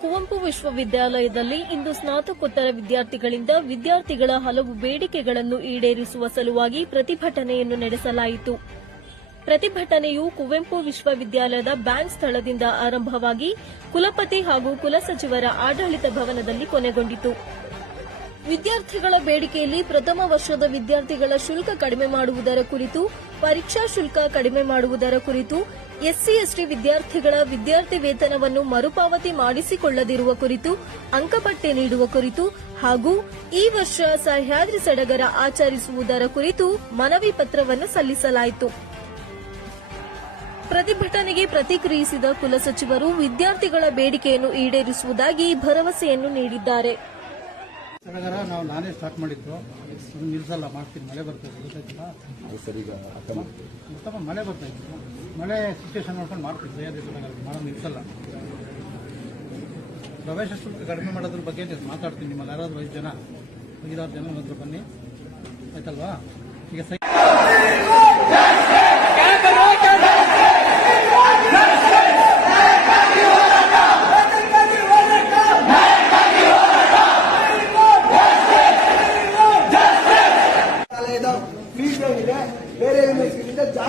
ಕುವೆಂಪು ವಿಶ್ವವಿದ್ಯಾಲಯದಲ್ಲಿ ಇಂದು ಸ್ನಾತಕೋತ್ತರ ವಿದ್ಯಾರ್ಥಿಗಳಿಂದ ವಿದ್ಯಾರ್ಥಿಗಳ ಹಲವು ಬೇಡಿಕೆಗಳನ್ನು ಈಡೇರಿಸುವ ಸಲುವಾಗಿ ಪ್ರತಿಭಟನೆಯನ್ನು ನಡೆಸಲಾಯಿತು. ಪ್ರತಿಭಟನೆಯು ಕುವೆಂಪು ವಿಶ್ವವಿದ್ಯಾಲಯದ ಬ್ಯಾಂಕ್ ಸ್ಥಳದಿಂದ ಆರಂಭವಾಗಿ ಕುಲಪತಿ ಹಾಗೂ ಕುಲಸಚಿವರ ಆಡಳಿತ ಭವನದಲ್ಲಿ ಕೊನೆಗೊಂಡಿತು. ವಿದ್ಯಾರ್ಥಿಗಳ ಬೇಡಿಕೆಯಲ್ಲಿ ಪ್ರಥಮ ವರ್ಷದ ವಿದ್ಯಾರ್ಥಿಗಳ ಶುಲ್ಕ ಕಡಿಮೆ ಮಾಡುವುದರ ಕುರಿತು, ಪರೀಕ್ಷಾ ಶುಲ್ಕ ಕಡಿಮೆ ಮಾಡುವುದರ ಕುರಿತು, ಎಸ್ಸಿ, ಎಸ್ಟಿ ವಿದ್ಯಾರ್ಥಿಗಳ ವಿದ್ಯಾರ್ಥಿ ವೇತನವನ್ನು ಮರುಪಾವತಿ ಮಾಡಿಸಿಕೊಳ್ಳದಿರುವ ಕುರಿತು, ಅಂಕಪಟ್ಟಿ ನೀಡುವ ಕುರಿತು ಹಾಗೂ ಈ ವರ್ಷ ಸಹ್ಯಾದ್ರಿ ಸಡಗರ ಆಚರಿಸುವುದರ ಕುರಿತು ಮನವಿ ಪತ್ರವನ್ನು ಸಲ್ಲಿಸಲಾಯಿತು. ಪ್ರತಿಭಟನೆಗೆ ಪ್ರತಿಕ್ರಿಯಿಸಿದ ಕುಲಸಚಿವರು ವಿದ್ಯಾರ್ಥಿಗಳ ಬೇಡಿಕೆಯನ್ನು ಈಡೇರಿಸುವುದಾಗಿ ಭರವಸೆಯನ್ನು ನೀಡಿದ್ದಾರೆ. ಸಡಗರ ನಾವು ನಾನೇ ಸ್ಟಾರ್ಟ್ ಮಾಡಿದ್ದು. ಅದು ನಿಲ್ಸಲ್ಲ ಮಾಡ್ತೀನಿ. ಮಳೆ ಬರ್ತಾ ಗೊತ್ತಾಯ್ತಲ್ಲ? ಅದು ಮಾಡ್ತೀವಿ ಮಳೆ ಬರ್ತಾ ಇತ್ತು ಮಳೆ ಸಿಚುವೇಶನ್ ನೋಡ್ಕೊಂಡು ಮಾಡ್ತೀನಿ ಸರಿಯಾದ ಸಡಗರ ಮಾಡೋದು ನಿಲ್ಸಲ್ಲ. ಪ್ರವೇಶ ಶುಲ್ಕ ಕಡಿಮೆ ಮಾಡೋದ್ರ ಬಗ್ಗೆ ಮಾತಾಡ್ತೀನಿ. ನಿಮ್ಮಲ್ಲಿ ಯಾರಾದ್ರೂ ಐದು ಜನ ಐದಾರು ಜನ ಮಾತ್ರ ಬನ್ನಿ. ಆಯ್ತಲ್ವಾ? ಈಗ ಸೈ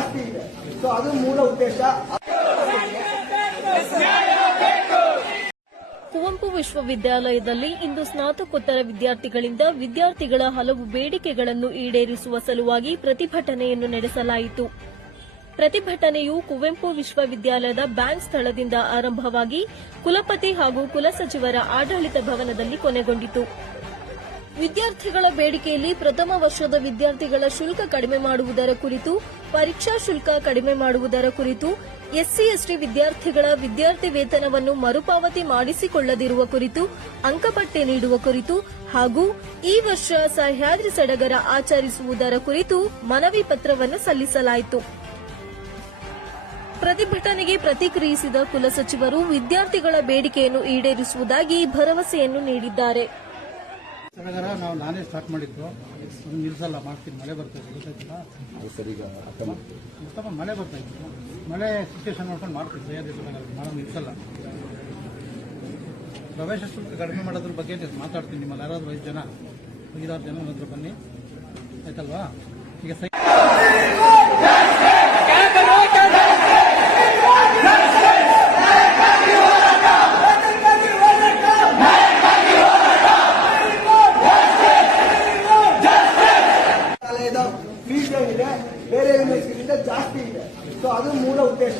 ಜಾಸ್ತಿ ಇದೆ. ಸೊ ಅದು ಮೂಲ ಉದ್ದೇಶ. ಕುವೆಂಪು ವಿಶ್ವವಿದ್ಯಾಲಯದಲ್ಲಿ ಇಂದು ಸ್ನಾತಕೋತ್ತರ ವಿದ್ಯಾರ್ಥಿಗಳಿಂದ ವಿದ್ಯಾರ್ಥಿಗಳ ಹಲವು ಬೇಡಿಕೆಗಳನ್ನು ಈಡೇರಿಸುವ ಸಲುವಾಗಿ ಪ್ರತಿಭಟನೆಯನ್ನು ನಡೆಸಲಾಯಿತು. ಪ್ರತಿಭಟನೆಯು ಕುವೆಂಪು ವಿಶ್ವವಿದ್ಯಾಲಯದ ಬ್ಯಾಂಕ್ ಸ್ಥಳದಿಂದ ಆರಂಭವಾಗಿ ಕುಲಪತಿ ಹಾಗೂ ಕುಲಸಚಿವರ ಆಡಳಿತ ಭವನದಲ್ಲಿ ಕೊನೆಗೊಂಡಿತು. ವಿದ್ಯಾರ್ಥಿಗಳ ಬೇಡಿಕೆಯಲ್ಲಿ ಪ್ರಥಮ ವರ್ಷದ ವಿದ್ಯಾರ್ಥಿಗಳ ಶುಲ್ಕ ಕಡಿಮೆ ಮಾಡುವುದರ ಕುರಿತು, ಪರೀಕ್ಷಾ ಶುಲ್ಕ ಕಡಿಮೆ ಮಾಡುವುದರ ಕುರಿತು, ಎಸ್ಸಿ, ಎಸ್ಟಿ ವಿದ್ಯಾರ್ಥಿಗಳ ವಿದ್ಯಾರ್ಥಿ ವೇತನವನ್ನು ಮರುಪಾವತಿ ಮಾಡಿಸಿಕೊಳ್ಳದಿರುವ ಕುರಿತು ಅಂಕಪಟ್ಟಿ ನೀಡುವ ಕುರಿತು ಹಾಗೂ ಈ ವರ್ಷ ಸಹ್ಯಾದ್ರಿ ಸಡಗರ ಆಚರಿಸುವುದರ ಕುರಿತು ಮನವಿ ಪತ್ರವನ್ನು ಸಲ್ಲಿಸಲಾಯಿತು. ಪ್ರತಿಭಟನೆಗೆ ಪ್ರತಿಕ್ರಿಯಿಸಿದ ಕುಲಸಚಿವರು ವಿದ್ಯಾರ್ಥಿಗಳ ಬೇಡಿಕೆಯನ್ನು ಈಡೇರಿಸುವುದಾಗಿ ಭರವಸೆಯನ್ನು ನೀಡಿದ್ದಾರೆ. ಸಡಗರ ನಾವು ನಾನೇ ಸ್ಟಾರ್ಟ್ ಮಾಡಿದ್ದು. ನಿಲ್ಸಲ್ಲ ಮಾಡ್ತೀನಿ ಮಳೆ ಬರ್ತಾ ಇದೆ ಗೊತ್ತಾಯ್ತಲ್ಲ? ಮಾಡ್ತೀವಿ ಮಳೆ ಬರ್ತಾ ಇತ್ತು. ಮಳೆ ಸಿಚುವೇಶನ್ ನೋಡ್ಕೊಂಡು ಮಾಡ್ತೀನಿ ಸರಿಯಾದ ಸಡಗರ ಮಾಡೋದು ನಿಲ್ಸಲ್ಲ. ಪ್ರವೇಶ ಶುಲ್ಕ ಕಡಿಮೆ ಮಾಡೋದ್ರ ಬಗ್ಗೆ ಮಾತಾಡ್ತೀನಿ ನಿಮ್ಮಲ್ಲಿ ಯಾರಾದರೂ ಐದು ಜನ ಐದಾರು ಜನ ನನ್ನ ಬನ್ನಿ. ಆಯ್ತಲ್ವಾ? ಈಗ ಸೈ ಅಷ್ಟೇ ಇದೆ ಸೊ ಅದು ಮೂಲ ಉದ್ದೇಶ